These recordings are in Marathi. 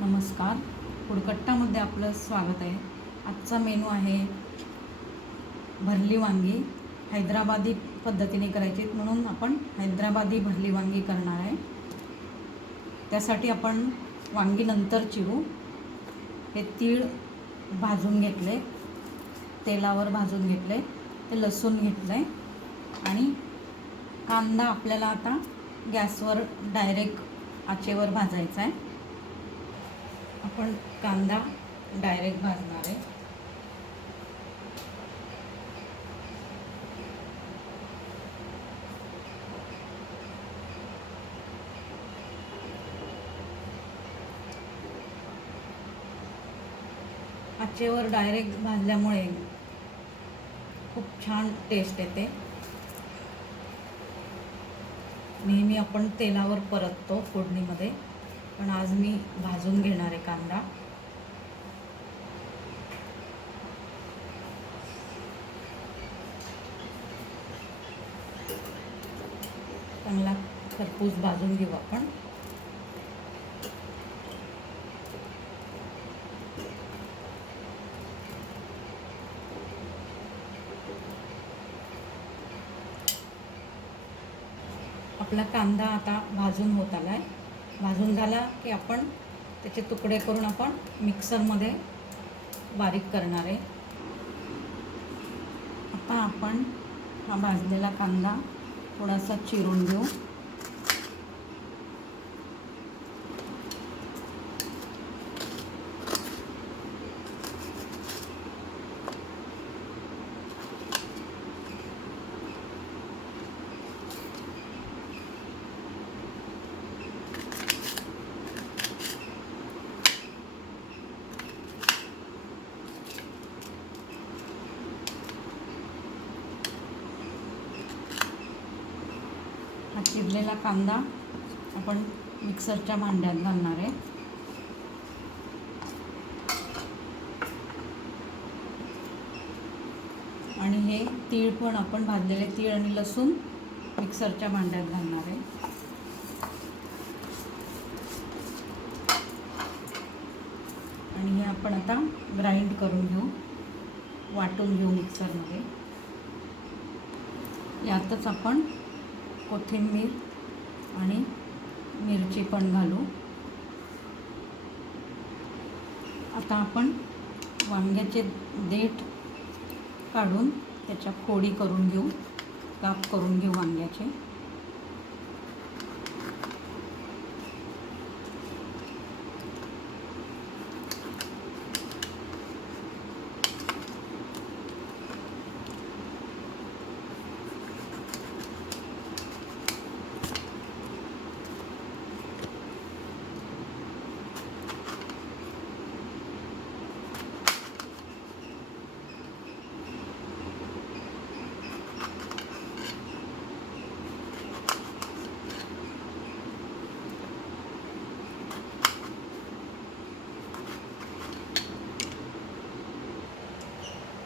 नमस्कार. फुडकट्टामध्ये आपलं स्वागत आहे. आजचा मेनू आहे भरली वांगी. हैदराबादी पद्धतीने करायची आहेत, म्हणून आपण हैदराबादी भरली वांगी करणार आहे. त्यासाठी आपण वांगी नंतर चिरू. हे तीळ भाजून घेतले. तेलावर भाजून घेतले. ते लसूण घेतलं. आहे आणि कांदा आपल्याला आता गॅसवर डायरेक्ट आचेवर भाजायचा आहे. आपण कांदा डायरेक्ट भाजणार आहे. आचेवर डायरेक्ट भाजल्यामुळे खूप छान टेस्ट येते. नेहमी आपण तेलावर परततो फोडणीमध्ये. पण आज मी भाजून घेणार आहे कांदा. चांगला खरपूस भाजून घेऊ आपण. आपला कांदा आता भाजून होत आला आहे भाजून झाला की आपण त्याचे तुकडे करून आपण मिक्सरमध्ये बारीक करणार आहे. आता आपण हा भाजलेला कांदा थोडासा चिरून घेऊ हा चिरलेला कांदा आपण मिक्सरच्या भांड्यात घालणार आहे. आणि हे तीळ पण आपण भाजलेले तीळ आणि लसूण मिक्सरच्या भांड्यात घालणार आहे. आणि हे आपण आता ग्राइंड करून घेऊ वाटून घेऊ मिक्सरमध्ये. यातच आपण कोथिंबीर आणि मिरची पण घालू. आता आपण वांग्याचे देठ काढून त्याच्या फोडी करून घेऊ काप करून घेऊ वांग्याचे.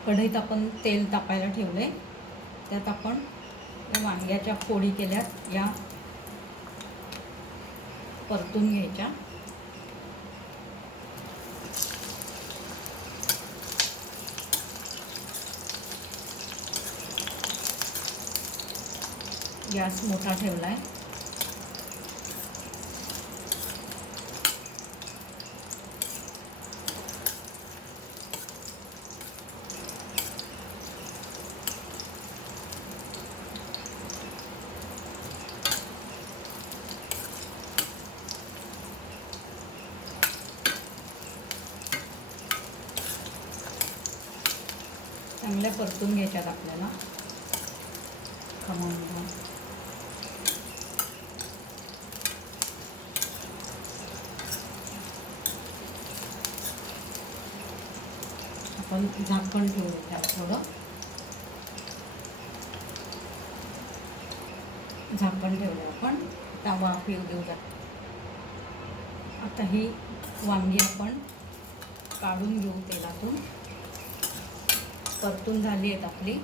कढईत आपण तेल तापायला ठेवले त्यात आपण वांग्याच्या फोडी केल्यात या परतून घ्यायच्या. गॅस मोठा ठेवला आहे चांगल्या परतून घ्यायच्यात आपल्याला. खमंग आपण झाकण ठेवू त्यात थोडं. झाकण ठेवलं आपण. आता वाफ येऊ देऊ द्या आता ही वांगी आपण काढून घेऊ तेलातून. परतून झाली आहेत आपली.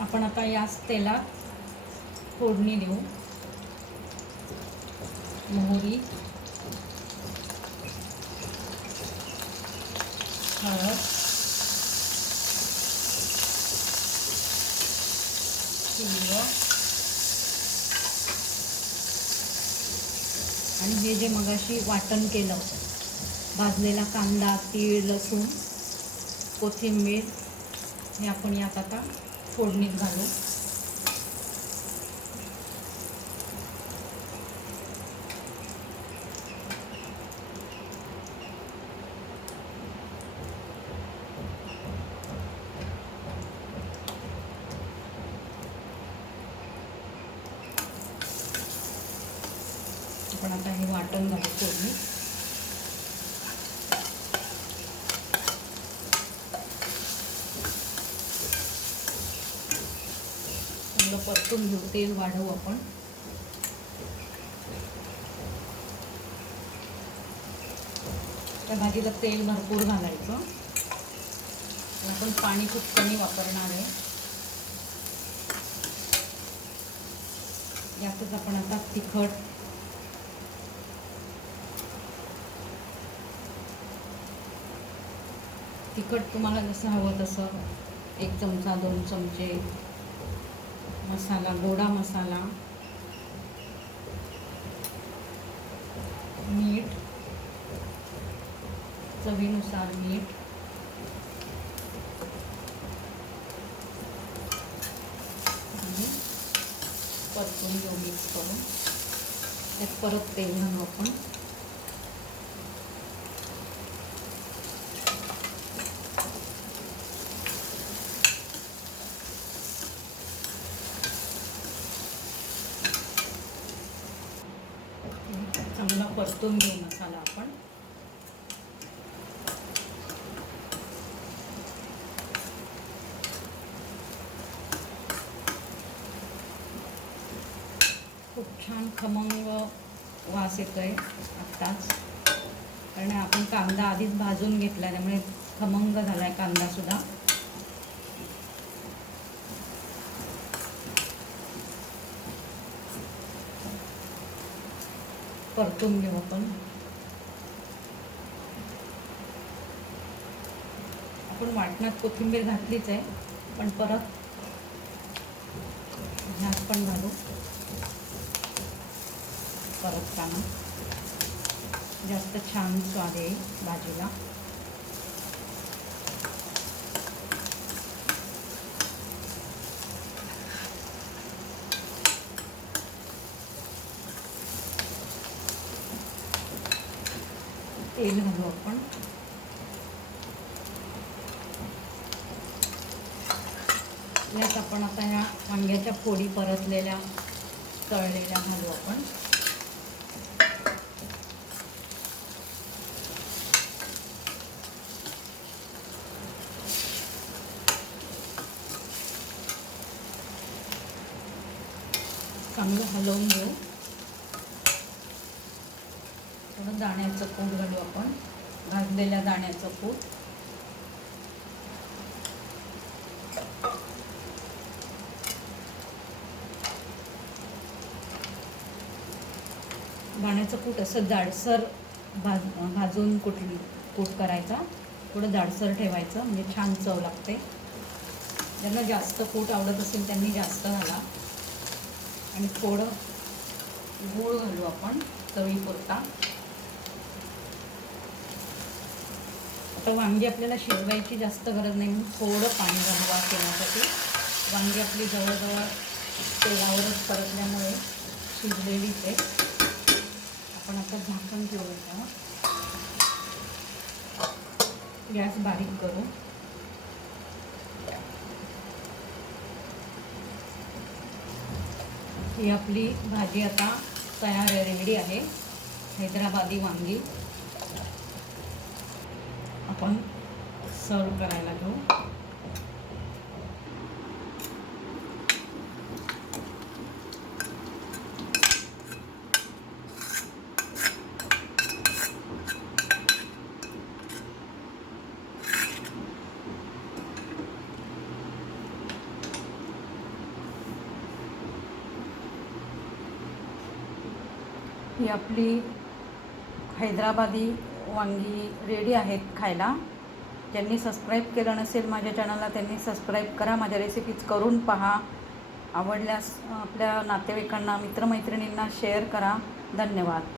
आपण आता याच तेलात फोडणी देऊ. मोहरी हळद हे जे मगाशी वाटण केलं भाजलेला कांदा तीळ लसूण कोथिंबीर हे आपण यात आता फोडणीत घालू. आपण आता हे वाटण घालू फोडणी. चांगलं परतून घेऊ तेल वाढवू आपण. त्या भाजीला तेल भरपूर घालायचं. आपण पाणी खूप कमी वापरणार आहे. यातच आपण आता तिखट तिखट तुम्हाला जसं हवं तसं एक चमचा दोन चमचे मसाला गोडा मसाला मीठ चवीनुसार मीठ आणि परतून घेऊ मिक्स करून. त्यात परत तेल घालू आपण. चांगला परतून घेऊ मसाला आपण. खूप छान खमंग वास येतोय आत्ताच. कारण आपण कांदा आधीच भाजून घेतला त्यामुळे खमंग झालाय कांदा सुद्धा. परतून घेऊ आपण. आपण वाटणात कोथिंबीर घातलीच आहे पण परत ह्यात पण घालू. परत काना जास्त छान स्वाद येईल भाजीला. तेल घालू आपण. यात आपण आता ह्या वांग्याच्या फोडी परतलेल्या तळलेल्या घालू आपण. चांगलं हलवून घेऊ थोडं दाण्याचं कूट घालू आपण. भाजलेल्या दाण्याचं कूट. दाण्याचं कूट असं जाडसर भाज भाजून कुठली कूट करायचा. थोडं जाडसर ठेवायचं म्हणजे छान चव लागते. ज्यांना जास्त कूट आवडत असेल त्यांनी जास्त घाला. आणि थोडं गूळ घालू आपण चवीपुरता. आता वांगी आपल्याला शिजवायची जास्त गरज नाही म्हणून थोडं पाणी घालवा तेलासाठी. वांगी आपली जवळजवळ तेलावरच परतल्यामुळे शिजलेलीच आहे. आपण आता झाकण ठेवूया. गॅस बारीक करू. ही आपली भाजी आता तयार रेडी आहे. हैदराबादी वांगी. आपण सर्व करायला घेऊ. ही आपली हैदराबादी वांगी रेडी आहेत खायला. ज्यांनी सबस्क्राईब केलं नसेल माझ्या चॅनलला त्यांनी सबस्क्राईब करा. माझ्या रेसिपीज करून पहा. आवडल्यास आपल्या नातेवाईकांना मित्रमैत्रिणींना शेअर करा. धन्यवाद.